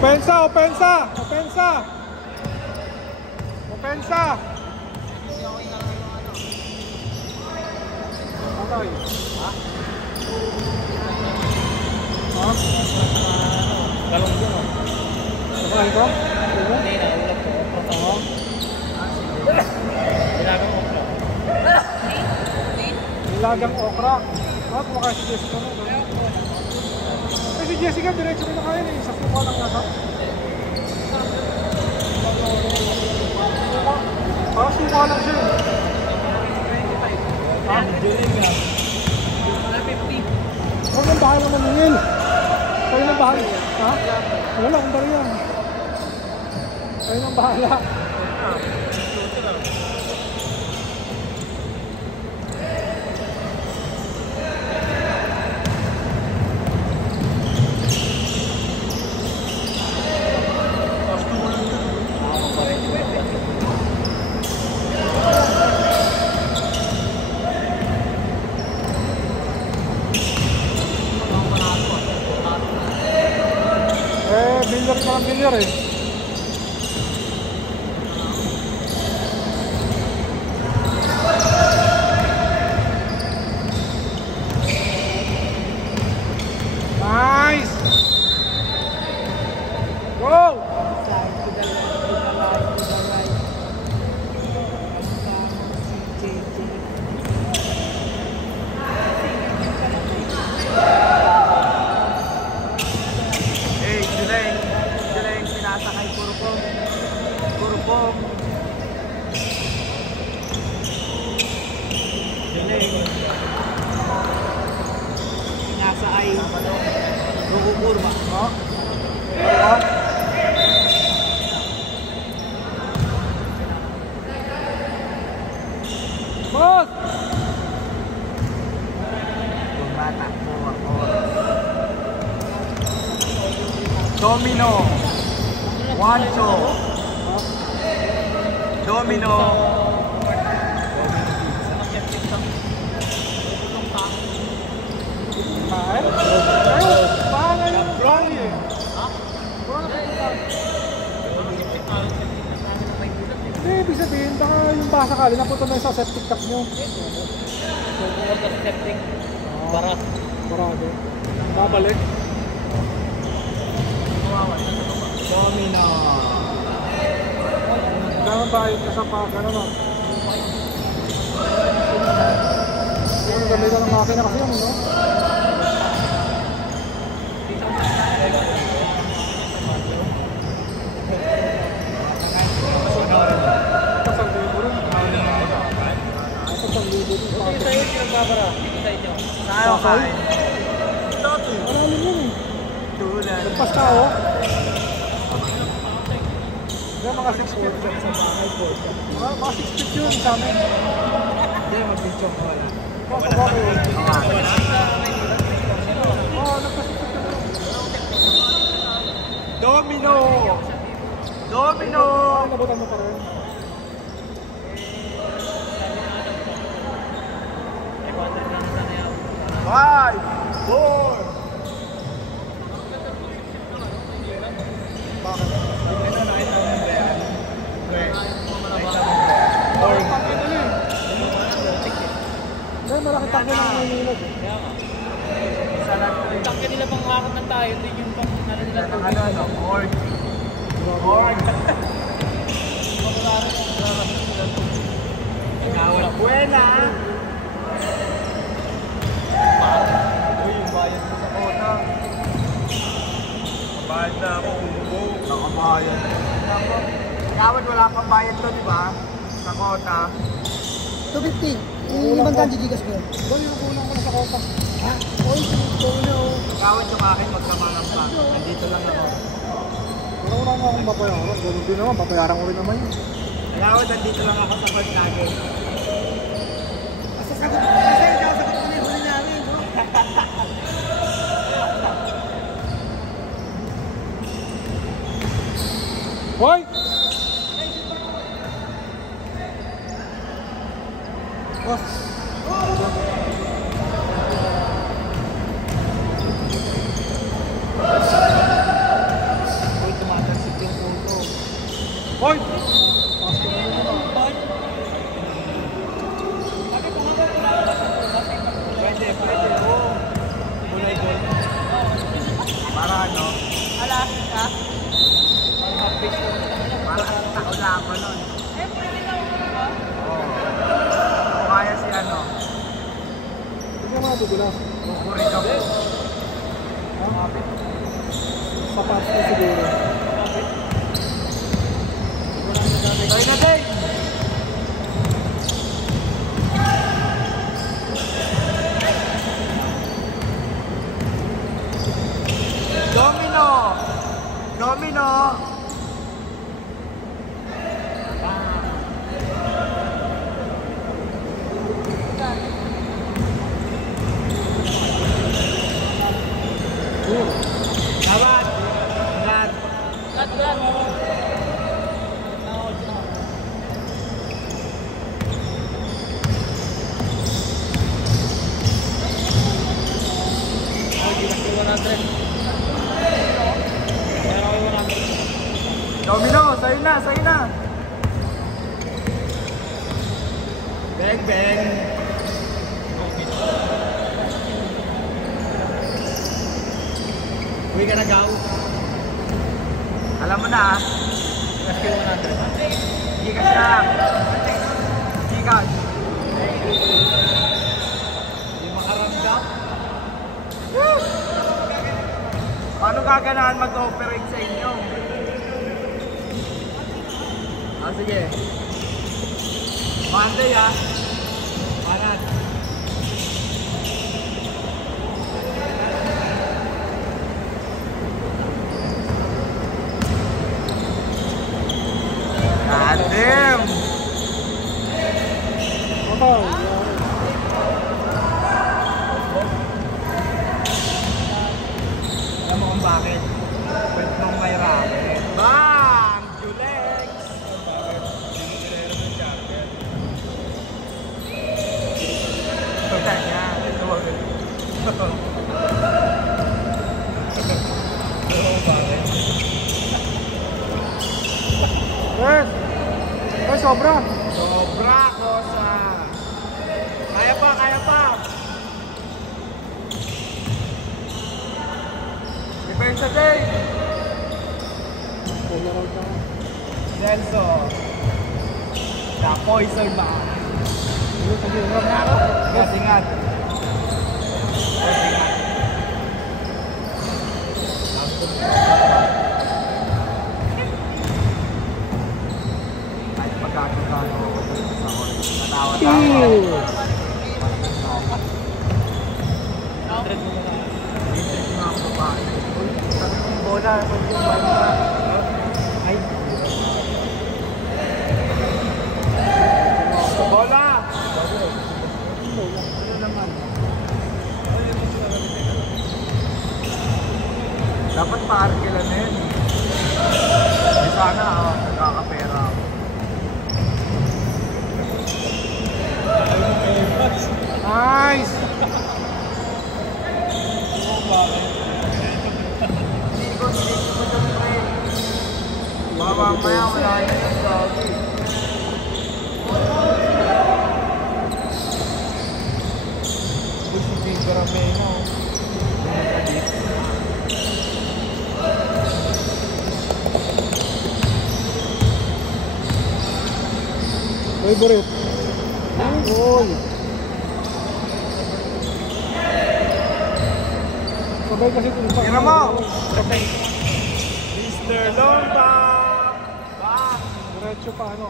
Opensa, opensa, opensa. Opensa. Patay. Ha? Ha? Galong yun o. Patay ko? Hindi na, ulat ko. Patango. Nilagang okra. Nilagang okra. Ah, kumakain si Jessica na. Eh, si Jessica, diretso ko na kain eh. Sa suka lang nasa. Ah, suka lang siya eh. Ha? Diling nga. 150. Huwag nang bahala maningil. Kayo nang bahala. Ha? Wala akong bariyan. Kayo nang bahala. Bilyar ka lang bilyar eh. Nice! Go! Nasa ay Rukukurba. Ha? Ha? Boss! Tumatakbo ako. Domino. Wancho. Domino. Ay? Ay, paano yung brownie eh? Ha? Hindi, ibig sabihin, baka yung basa ka, napunta na sa septic tank nyo. Sumunod sa septic. Bara. Barado. Babalik. Domino. Gano'n tayo kasapa, gano'n o. Yung gamitan ng makina kasi yun, no? Sasay? Malalim yun eh. Nagpas ka o? Hindi, mga 6 feet. Mga 6 feet yun sa amin. Hindi, mag-video ko wala. Oo, nagpas-6 feet yun. Domino! Domino! Ay, nabutan mo pa rin. 5, 4. Bakit? Ito na ito ng bayan. Hindi, malaki takbo ng Maynilad eh. Tangke nila pang hakot ng tayo. Ito yung pang ano, org. Org. Wala buena. Yung bayad ko sa kota. Kabayad na ako, umubog. Nakabayad. Kawad wala pang bayad to, di ba? Sa kota. 250. Yung 500 gigas ko yun. Boy, yung kulang ko na sa kota. Ha? Oy, Kawad yung akin, magkamalang pa. Nandito lang ako. Wala nga akong babayaran. Ganun din naman, babayaran ko rin naman yun. Kawad, nandito lang ako sa Copenhagen. kasi ikaw sa kami huli namin, no? Hoy! Boss. ano? Alaska. Parang taula ko nun. Eh, pwede lang ako. Oo. O kaya si ano? Hindi ka matutulas. Kukurin ako. Sapat na siguro. Try na din! Domino! Domino! Dapat! Lahat! Domino! Sa'yo na! Sa'yo na! Bang! Bang! Uwi ka na, Gaw. Alam mo na, ah. Gigas na lang. Gigas. Hindi makaramdam. Paano gaganahan mag-operate sa inyo? Ah, sige. Monday, ah. Panan. Damn! Okay. Alam mo kung bakit? Pwede nung may ramen. Bang! Julex! Wala niya. Ito mo. Yes! Ay, sobra! Sobra, Kosa! Kaya pa, kaya pa! Depensa day! Wala raw ka. Celso! The poison ba? Hindi, pag-iingat na ako. Kasingat! Kahit pagkakagano ako sa hall, natawa-tawa. Ew! Bola, ay. Bola! Ano naman? Dapat paarkilan na yun. Eh, sana nagkakapera ako. Nice! Hindi ko siyempre. Baka mamaya wala na yung doggy. Si Big Rameno. Favorite. Uy! Sabay kasi tulpa. Tira mo! Mr. Lomba! Bang! Diretso pa ano.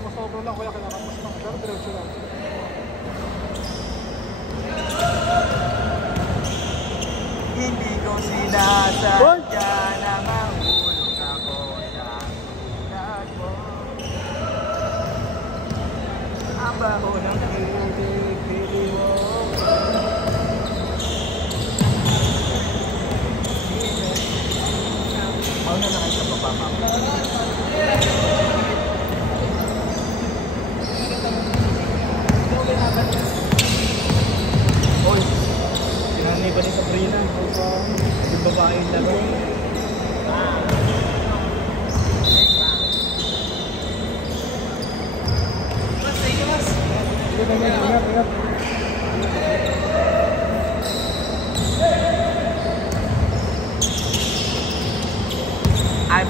Masobra lang kaya kailangan mas lang. Pero diretso lang. Hindi ko sinasadya na mahulog ako sa tulad mo. Ang baho ng kilig mo. Ako na nakita pa pa, ma'am. Oy, sinanay ba ni Sabrina? Yung babae yung laro. Ingat.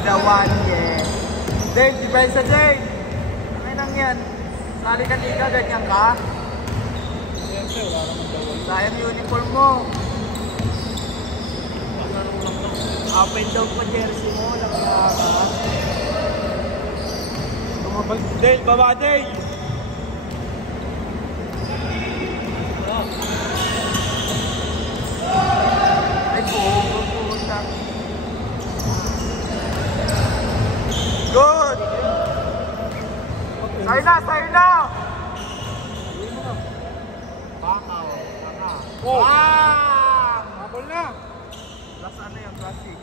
the one, yeah. Dave, depensa Dave. Ano nang yan? Sali ka dito, ganyan ka? Siyempre, wala naman daw. Sayang uniform mo. Open daw po jersey mo, lang ka. Tumabal. Dave, baba Dave! Ay, pupunta. Good! Sa'yo na, sa'yo na! Bakaw, baka. Oh! Ah! Habol na! Last ano yung last 6?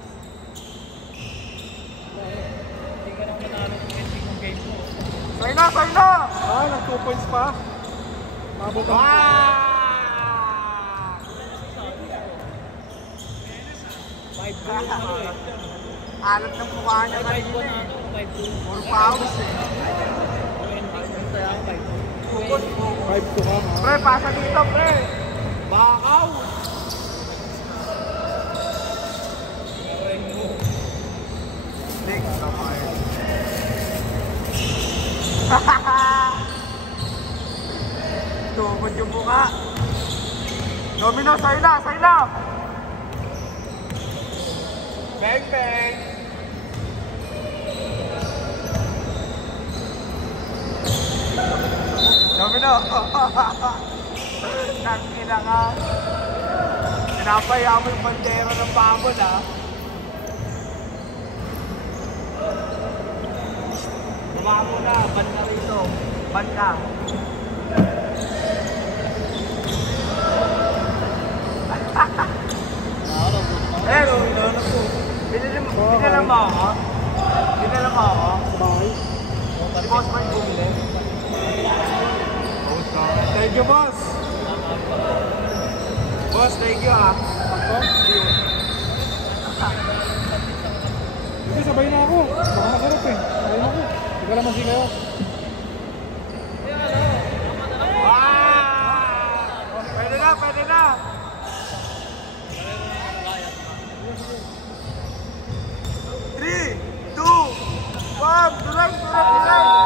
Hindi ka nang manalo ng ending ng game mo. Sa'yo na, sa'yo na! Ah, nag 2 points pa. Mabot ang... Ah! 5-2. Alat ng mukha niya kanina eh. 5-2. Puro pawis eh. Tukot mo. 5-2 ka, ha? Pre, pasa dito, pre. Bakaw. Next, tama yun. Tukot yung mukha. Domino, sa'yo na, sa'yo na. Bang, bang. Domino. Nangina ka. Pinapaya mo yung bandera ng pamon, ha? Baba mo na, ban ka rito. Ban ka. Binala mo ako? Binala mo ako? Sabay. Si Boss Mike bumili? Thank you, boss! Boss, thank you, ha? Ako? Sige, sabay na ako. Baka masarap eh. Sabay na ako. Hindi lang masing kayo. Pwede na, pwede na! 3, 2, 1, tulang, tulang, tulang!